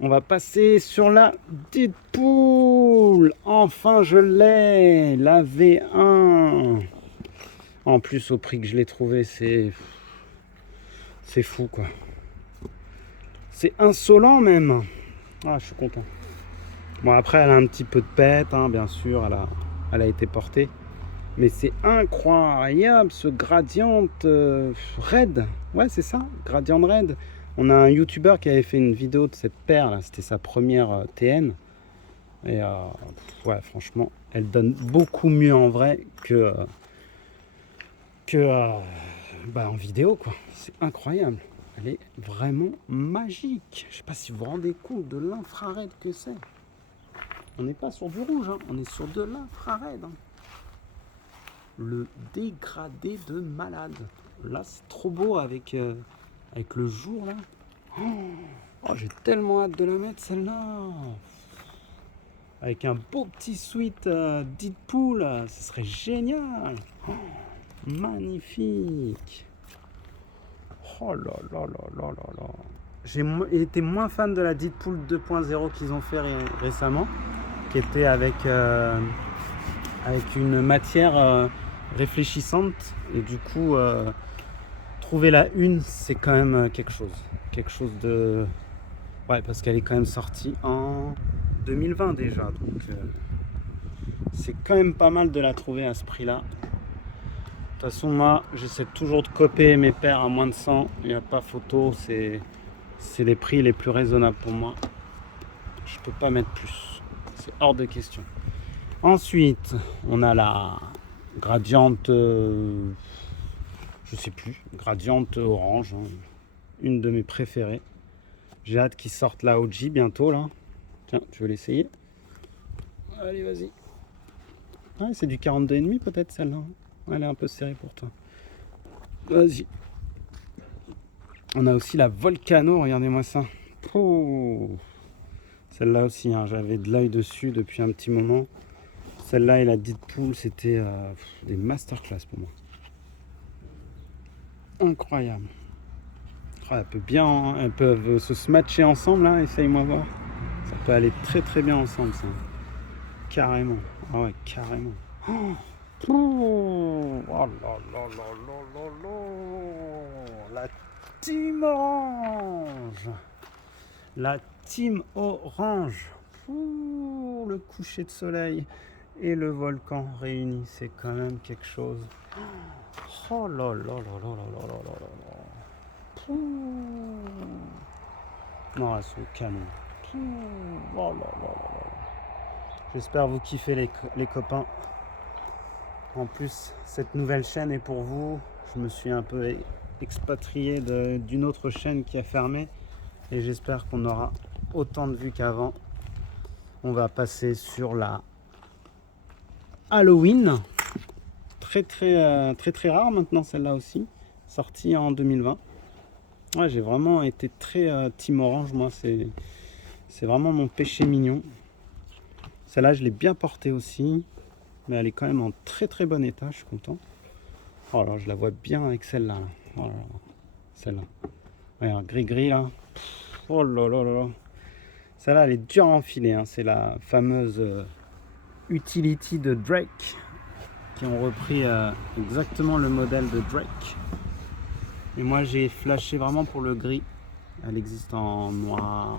On va passer sur la Deadpool. Enfin, je l'ai. La V1. En plus, au prix que je l'ai trouvé, c'est fou, quoi. C'est insolent, même. Ah, je suis content. Bon, après, elle a un petit peu de pète, hein, bien sûr. Elle a été portée. Mais c'est incroyable, ce gradient raid. Ouais, c'est ça, gradient raid. On a un YouTuber qui avait fait une vidéo de cette paire, là. C'était sa première TN. Et ouais, franchement, elle donne beaucoup mieux en vrai que en vidéo, quoi. C'est incroyable. Elle est vraiment magique. Je sais pas si vous vous rendez compte de l'infrared que c'est. On n'est pas sur du rouge, hein. On est sur de l'infrared, hein. Le dégradé de malade. Là, c'est trop beau avec le jour, là. Oh, j'ai tellement hâte de la mettre, celle-là. Avec un beau petit sweat Deadpool, ce serait génial. Oh, magnifique. Oh là là là là là là. J'ai été moins fan de la Deadpool 2.0 qu'ils ont fait récemment, qui était avec une matière réfléchissante. Et du coup, trouver la une, c'est quand même quelque chose. Quelque chose de... Ouais, parce qu'elle est quand même sortie en 2020 déjà. Donc, c'est quand même pas mal de la trouver à ce prix-là. De toute façon, moi, j'essaie toujours de copier mes paires à moins de 100. Il n'y a pas photo. C'est les prix les plus raisonnables pour moi. Je peux pas mettre plus. C'est hors de question. Ensuite, on a la gradiente... je sais plus. Gradiente orange. Hein. Une de mes préférées. J'ai hâte qu'ils sortent la OG bientôt, là. Tiens, tu veux l'essayer? Allez, vas-y. Ah, c'est du 42,5 peut-être, celle-là. Elle est un peu serrée pour toi. Vas-y. On a aussi la Volcano, regardez-moi ça. Oh. Celle-là aussi, hein, j'avais de l'œil dessus depuis un petit moment. Celle-là et la Deadpool, c'était des masterclass pour moi. Incroyable. Oh, elles peuvent se smatcher ensemble, là, essaye-moi voir. Ça peut aller très très bien ensemble, ça. Carrément. Ah ouais, carrément. Oh, oh là là là là là là. La team orange. La team orange. Ouh, le coucher de soleil et le volcan réunis, c'est quand même quelque chose. Oh là là là là là là là là là. Ouh. Non, elles sont canon. Oh là là là là. J'espère vous kiffer les copains. En plus, cette nouvelle chaîne est pour vous. Je me suis un peu expatrié d'une autre chaîne qui a fermé. Et j'espère qu'on aura autant de vues qu'avant. On va passer sur la Halloween. Très très très très rare maintenant celle-là aussi. Sortie en 2020. Ouais, j'ai vraiment été très team orange. Moi, c'est vraiment mon péché mignon. Celle-là, je l'ai bien portée aussi. Mais elle est quand même en très très bon état, je suis content. Oh là, je la vois bien avec celle-là. Là. Oh là là. Celle-là. Regarde, gris-gris là. Oh là là là là. Celle-là, elle est dure à enfiler. Hein. C'est la fameuse Utility de Drake. Qui ont repris exactement le modèle de Drake. Et moi, j'ai flashé vraiment pour le gris. Elle existe en noir,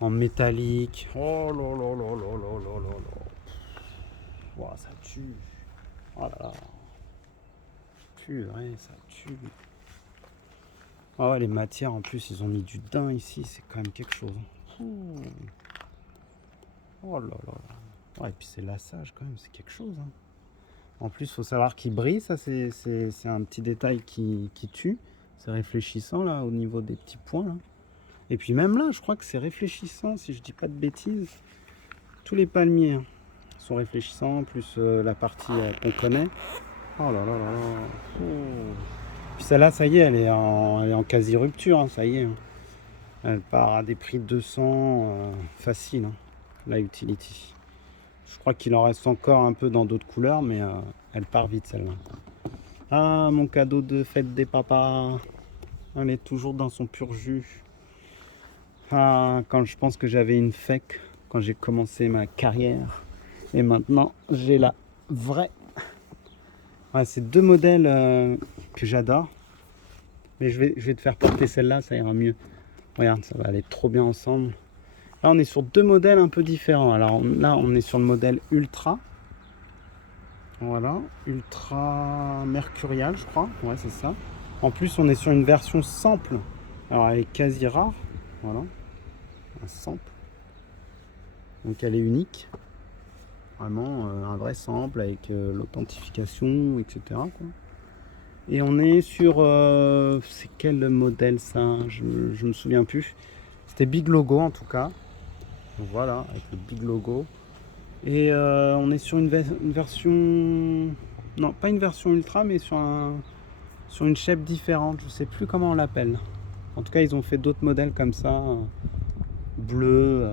en métallique. Oh là là là là là là là là. Wow, ça tue. Oh là là. Purée, ça tue. Ah ouais, les matières en plus, ils ont mis du daim ici, c'est quand même quelque chose. Oh là là là. Ouais, et puis c'est lassage quand même, c'est quelque chose. Hein. En plus, il faut savoir qu'il brille, ça c'est un petit détail qui tue. C'est réfléchissant là, au niveau des petits points là. Et puis même là, je crois que c'est réfléchissant, si je dis pas de bêtises. Tous les palmiers hein, sont réfléchissants, plus la partie qu'on connaît. Oh là là là là. Oh. Puis celle-là, ça y est, elle est en quasi-rupture, hein, ça y est. Hein. Elle part à des prix de 200 facile, hein, la Utility. Je crois qu'il en reste encore un peu dans d'autres couleurs, mais elle part vite celle-là. Ah, mon cadeau de fête des papas. Elle est toujours dans son pur jus. quand je pense que j'avais une fake quand j'ai commencé ma carrière. Et maintenant, j'ai la vraie. Ouais, c'est deux modèles que j'adore. Mais je vais te faire porter celle-là, ça ira mieux. Regarde, ça va aller trop bien ensemble. Là, on est sur deux modèles un peu différents. Alors là, on est sur le modèle Ultra. Voilà, Ultra Mercurial, je crois. Ouais, c'est ça. En plus, on est sur une version sample. Alors, elle est quasi rare. Voilà, un sample. Donc, elle est unique. Vraiment un vrai sample avec l'authentification, etc. quoi. Et on est sur... c'est quel modèle ça? Je me souviens plus. C'était Big Logo en tout cas. Donc voilà, avec le Big Logo. Et on est sur une version... Non, pas une version ultra, mais sur une shape différente. Je sais plus comment on l'appelle. En tout cas, ils ont fait d'autres modèles comme ça. Bleu,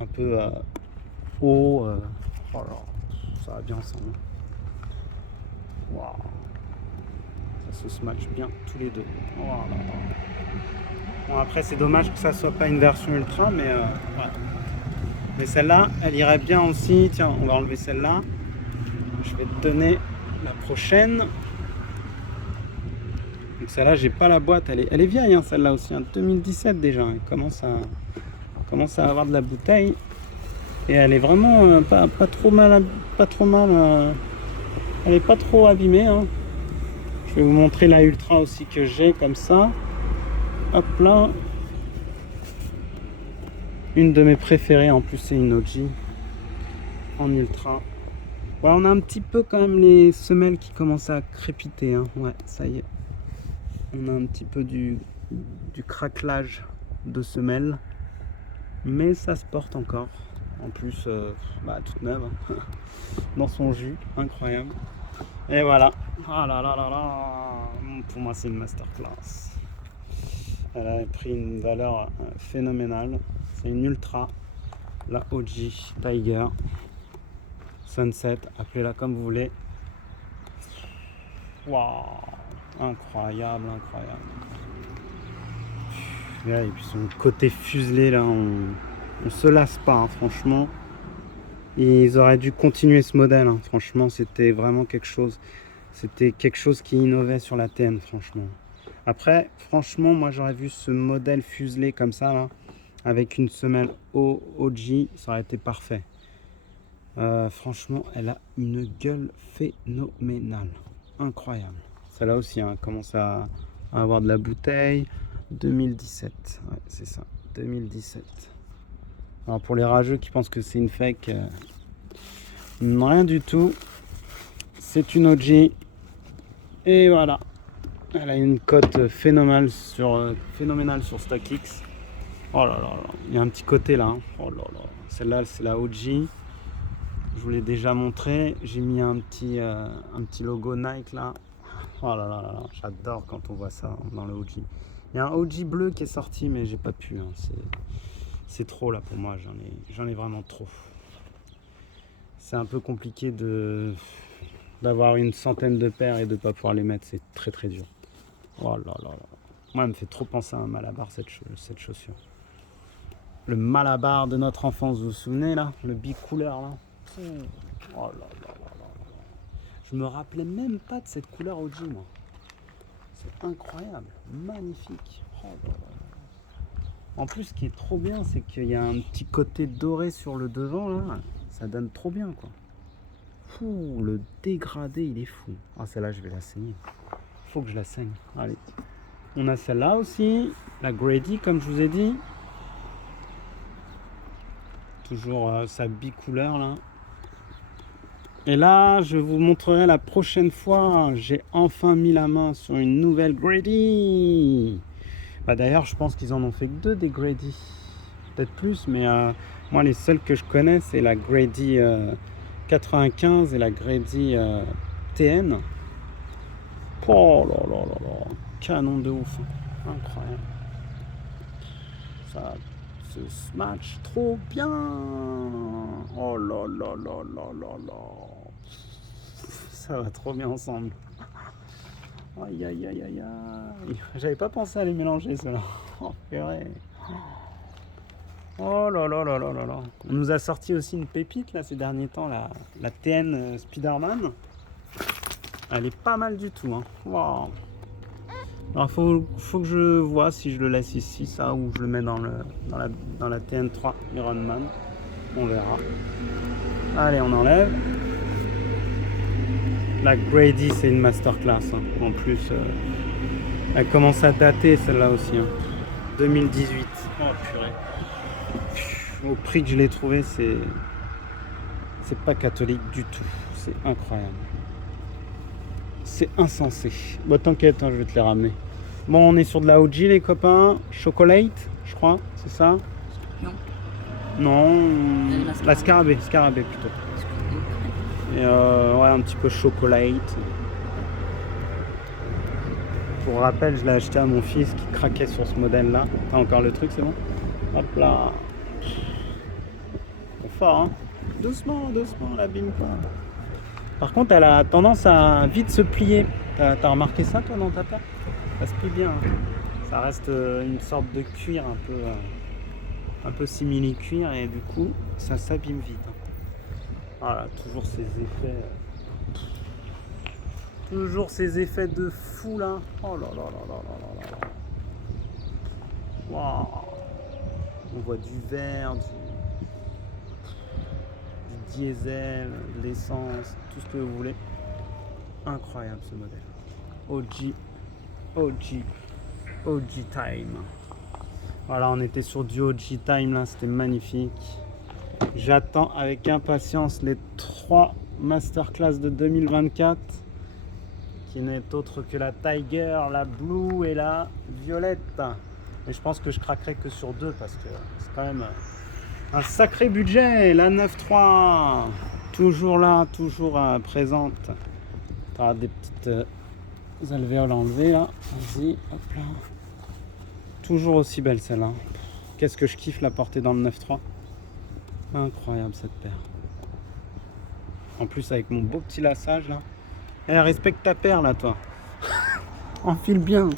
un peu haut. Oh là, ça va bien ensemble. Waouh. Ça se match bien tous les deux. Oh là là. Bon, après, c'est dommage que ça soit pas une version ultra, mais ouais. Mais celle-là, elle irait bien aussi. Tiens, on va enlever celle-là. Je vais te donner la prochaine. Donc celle-là, j'ai pas la boîte. Elle est vieille, hein, celle-là aussi. 2017 déjà. Elle commence à avoir de la bouteille. Et elle est vraiment pas trop mal. Elle est pas trop abîmée. Hein. Je vais vous montrer la Ultra aussi que j'ai comme ça. Hop là. Une de mes préférées. En plus, c'est une OG en Ultra. Ouais, on a un petit peu quand même les semelles qui commencent à crépiter. Hein. Ouais, ça y est. On a un petit peu du craquelage de semelles. Mais ça se porte encore. En plus, toute neuve. Hein. Dans son jus. Incroyable. Et voilà. Ah là là là là. Pour moi, c'est une masterclass. Elle a pris une valeur phénoménale. C'est une Ultra. La OG Tiger. Sunset, appelez-la comme vous voulez. Waouh, incroyable. Et puis son côté fuselé là, on se lasse pas, hein, franchement. Ils auraient dû continuer ce modèle, hein. Franchement, c'était vraiment quelque chose. C'était quelque chose qui innovait sur la TN, franchement. Après, franchement, moi j'aurais vu ce modèle fuselé comme ça là, avec une semelle OG, ça aurait été parfait. Franchement, elle a une gueule phénoménale. Incroyable. Celle-là aussi, hein, commence à avoir de la bouteille. 2017. Ouais, c'est ça. 2017. Alors, pour les rageux qui pensent que c'est une fake, rien du tout. C'est une OG. Et voilà. Elle a une cote phénoménale sur StockX. Oh là là là. Il y a un petit côté là. Hein. Oh là là. Celle-là, c'est la OG. Je vous l'ai déjà montré, j'ai mis un petit logo Nike là. Oh là là là, j'adore quand on voit ça dans le OG. Il y a un OG bleu qui est sorti mais j'ai pas pu. Hein. C'est trop là pour moi, j'en ai vraiment trop. C'est un peu compliqué d'avoir une centaine de paires et de pas pouvoir les mettre, c'est très très dur. Oh là là là. Moi, elle me fait trop penser à un Malabar cette chaussure. Le Malabar de notre enfance, vous vous souvenez là? Le bicouleur là. Oh là là là là. Je me rappelais même pas de cette couleur OG moi. C'est incroyable, magnifique. Oh là là. En plus, ce qui est trop bien, c'est qu'il y a un petit côté doré sur le devant là. Ça donne trop bien quoi. Fou, le dégradé il est fou. Ah celle-là je vais la saigner. Faut que je la saigne. Allez. On a celle-là aussi, la Grady comme je vous ai dit. Toujours sa bicouleur là. Et là, je vous montrerai la prochaine fois. J'ai enfin mis la main sur une nouvelle Grady. D'ailleurs, je pense qu'ils en ont fait que deux des Grady. Peut-être plus, mais moi, les seules que je connais, c'est la Grady 95 et la Grady TN. Oh là là là là. Canon de ouf. Incroyable. Ça se match trop bien. Oh là là là là là là. Ça va trop bien ensemble. Aïe aïe aïe aïe aïe. J'avais pas pensé à les mélanger ceux-là. Oh purée. Oh là là là là là là. On nous a sorti aussi une pépite là ces derniers temps, la TN Spider-Man. Elle est pas mal du tout. Hein. Wow. Alors faut que je vois si je le laisse ici, ça, ou je le mets dans la TN3 Iron Man. On verra. Allez, on enlève. La Grady, c'est une masterclass. Hein. En plus, elle commence à dater celle-là aussi. Hein. 2018. Oh purée. Au prix que je l'ai trouvé, c'est pas catholique du tout. C'est incroyable. C'est insensé. Bon, t'inquiète, hein, je vais te les ramener. Bon, on est sur de la OG, les copains. Chocolate, je crois, c'est ça? Non. Non, la scarabée plutôt. Et ouais, un petit peu chocolate. Pour rappel, je l'ai acheté à mon fils qui craquait sur ce modèle-là. T'as encore le truc, c'est bon? Hop là. C'est fort, hein? Doucement, doucement, l'abîme pas. Par contre, elle a tendance à vite se plier. T'as remarqué ça, toi, dans ta paire? Ça se plie bien. Hein. Ça reste une sorte de cuir un peu simili-cuir et du coup, ça s'abîme vite. Hein. Voilà, toujours ces effets. Toujours ces effets de fou là. Oh là là là là là là là. Waouh. On voit du verre, du diesel, de l'essence, tout ce que vous voulez. Incroyable ce modèle. OG Time. Voilà, on était sur du OG Time là, c'était magnifique. J'attends avec impatience les 3 masterclass de 2024 qui n'est autre que la Tiger, la Blue et la Violette. Et je pense que je craquerai que sur 2 parce que c'est quand même un sacré budget. La 9.3 toujours là, toujours présente. Tu as des petites alvéoles enlevées là. Vas-y, hop là. Toujours aussi belle celle-là. Qu'est-ce que je kiffe la porter dans le 9.3. Incroyable cette paire. En plus avec mon beau petit lassage là. Eh, respecte ta paire là toi. Enfile bien.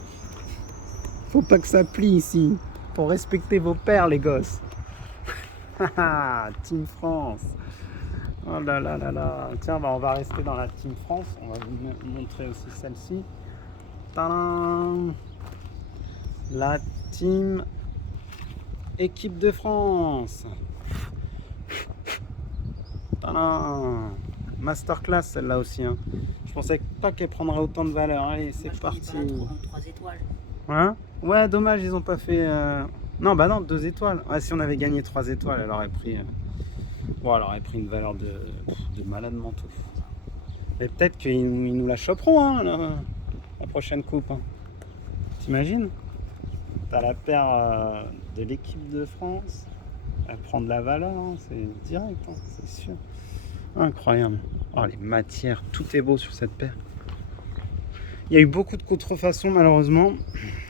Faut pas que ça plie ici. Faut respecter vos paires les gosses. Team France. Oh là là là là. Tiens, bah, on va rester dans la Team France. On va vous montrer aussi celle-ci. Tadam. La Team Équipe de France. Tadam. Masterclass celle-là aussi. Hein. Je pensais pas qu'elle prendrait autant de valeur. Allez, c'est parti. 3 étoiles. Hein? Ouais, dommage, ils ont pas fait. Non, bah non, 2 étoiles. Ouais, si on avait gagné 3 étoiles, elle aurait pris. Bon, elle aurait pris une valeur de malade mental. Mais peut-être qu'ils nous la choperont, hein, la prochaine coupe. Hein. T'imagines? T'as la paire de l'équipe de France. Elle prend de la valeur, hein, c'est direct, hein, c'est sûr. Incroyable. Oh, les matières, tout est beau sur cette paire. Il y a eu beaucoup de contrefaçons malheureusement.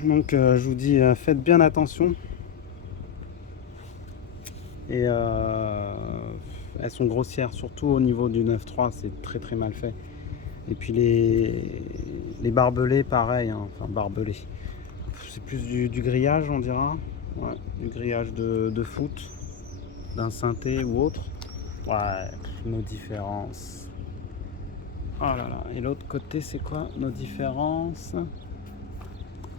Donc je vous dis, faites bien attention. Et elles sont grossières, surtout au niveau du 9.3, c'est très très mal fait. Et puis les barbelés, pareil, hein, enfin barbelés. C'est plus du grillage, on dira. Ouais, du grillage de foot, d'un synthé ou autre. Ouais, nos différences. Oh là là, et l'autre côté, c'est quoi nos différences?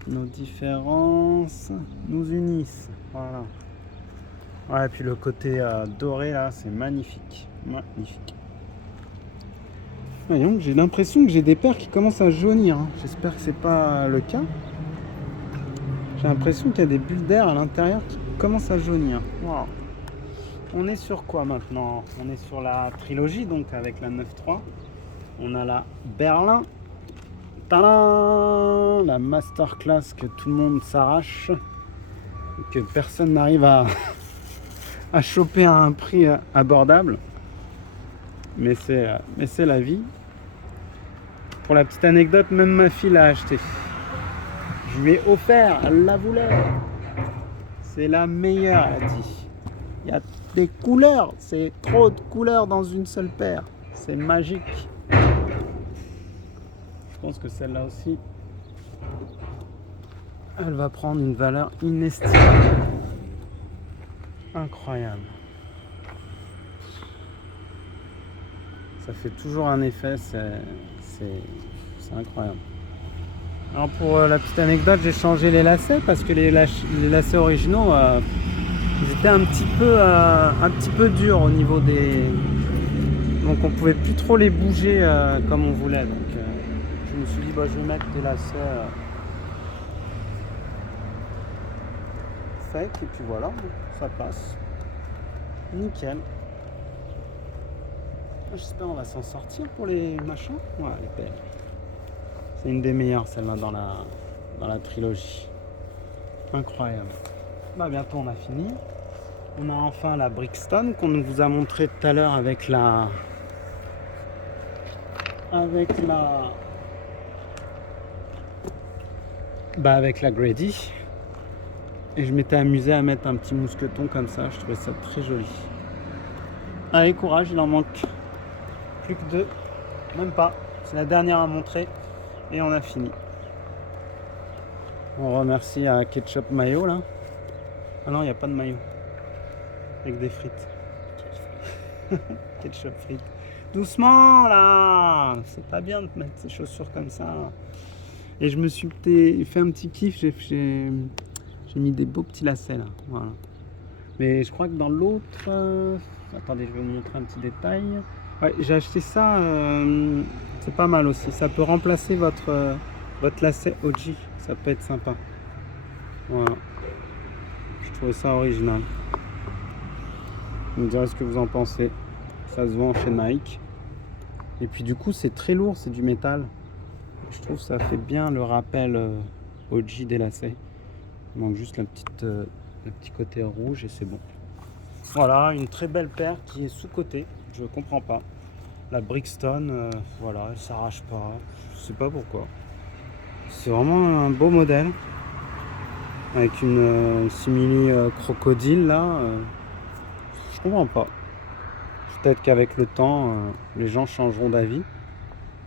Nos différences nous unissent. Voilà. Ouais, et puis le côté doré là, c'est magnifique. Magnifique. Voyons, j'ai l'impression que j'ai des paires qui commencent à jaunir. Hein. J'espère que c'est pas le cas. J'ai l'impression qu'il y a des bulles d'air à l'intérieur qui commencent à jaunir. Wow. On est sur quoi maintenant? On est sur la trilogie, donc avec la 9.3. On a la Berlin. Tadam! La masterclass que tout le monde s'arrache. Que personne n'arrive à choper à un prix abordable. Mais c'est la vie. Pour la petite anecdote, même ma fille l'a acheté. Je lui ai offert, elle la voulait. C'est la meilleure, elle a dit. Il y a des couleurs, c'est trop de couleurs dans une seule paire. C'est magique. Je pense que celle-là aussi, elle va prendre une valeur inestimable. Incroyable. Ça fait toujours un effet, c'est incroyable. Alors pour la petite anecdote, j'ai changé les lacets parce que les lacets originaux, ils étaient un petit peu durs au niveau des... Donc on pouvait plus trop les bouger comme on voulait. Donc je me suis dit, je vais mettre des lacets secs et puis voilà, ça passe. Nickel. J'espère qu'on va s'en sortir pour les machins. Ouais, elle est belle. C'est une des meilleures celle-là dans la trilogie. Incroyable. Bientôt on a fini. On a enfin la Brixton qu'on vous a montré tout à l'heure avec la Grady. Et je m'étais amusé à mettre un petit mousqueton comme ça. Je trouvais ça très joli. Allez, courage, il en manque plus que 2. Même pas. C'est la dernière à montrer. Et on a fini. On remercie à Ketchup Mayo là. Ah non, il n'y a pas de mayo. Avec des frites. Ketchup frites. Doucement là. C'est pas bien de mettre ces chaussures comme ça. Et je me suis fait un petit kiff. J'ai mis des beaux petits lacets là. Voilà. Mais je crois que dans l'autre... Attendez, je vais vous montrer un petit détail. Ouais, j'ai acheté ça. C'est pas mal aussi. Ça peut remplacer votre lacet OG. Ça peut être sympa. Voilà. Je trouve ça original. Vous me direz ce que vous en pensez. Ça se vend chez Nike. Et puis du coup, c'est très lourd. C'est du métal. Je trouve que ça fait bien le rappel OG des lacets. Il manque juste le petit côté rouge et c'est bon. Voilà, une très belle paire qui est sous-cotée. Je comprends pas. La Brixton, voilà, elle s'arrache pas. Je sais pas pourquoi. C'est vraiment un beau modèle. Avec une simili crocodile là. Je comprends pas. Peut-être qu'avec le temps, les gens changeront d'avis.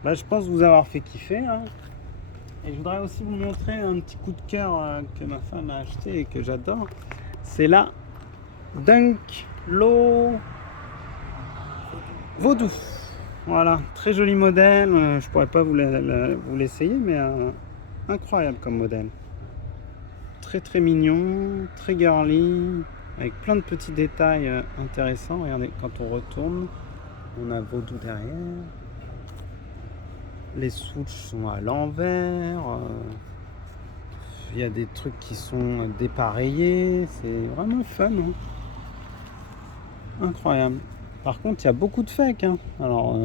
Là, je pense vous avoir fait kiffer. Hein. Et je voudrais aussi vous montrer un petit coup de cœur que ma femme a acheté et que j'adore. C'est la Dunk Low Vaudou. Voilà, très joli modèle. Je pourrais pas vous l'essayer, mais incroyable comme modèle. Très très mignon, très girly, avec plein de petits détails intéressants. Regardez, quand on retourne, on a Vaudou derrière. Les swoosh sont à l'envers. Il y a des trucs qui sont dépareillés. C'est vraiment fun. Hein. Incroyable. Par contre, il y a beaucoup de fake. Hein. Alors,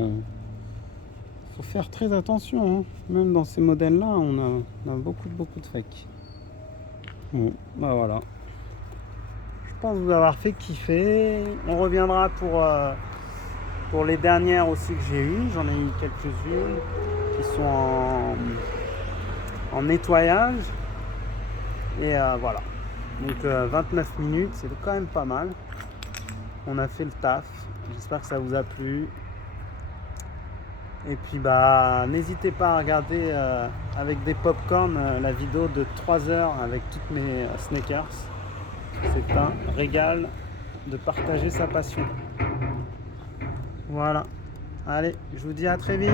faut faire très attention. Hein. Même dans ces modèles-là, on a beaucoup de fake. Bon, voilà. Je pense vous avoir fait kiffer. On reviendra pour les dernières aussi que j'ai eues. J'en ai eu quelques-unes qui sont en nettoyage. Et voilà. Donc 29 minutes, c'est quand même pas mal. On a fait le taf. J'espère que ça vous a plu. Et puis n'hésitez pas à regarder avec des pop-corn la vidéo de 3 heures avec toutes mes sneakers. C'est un régal de partager sa passion. Voilà. Allez, je vous dis à très vite.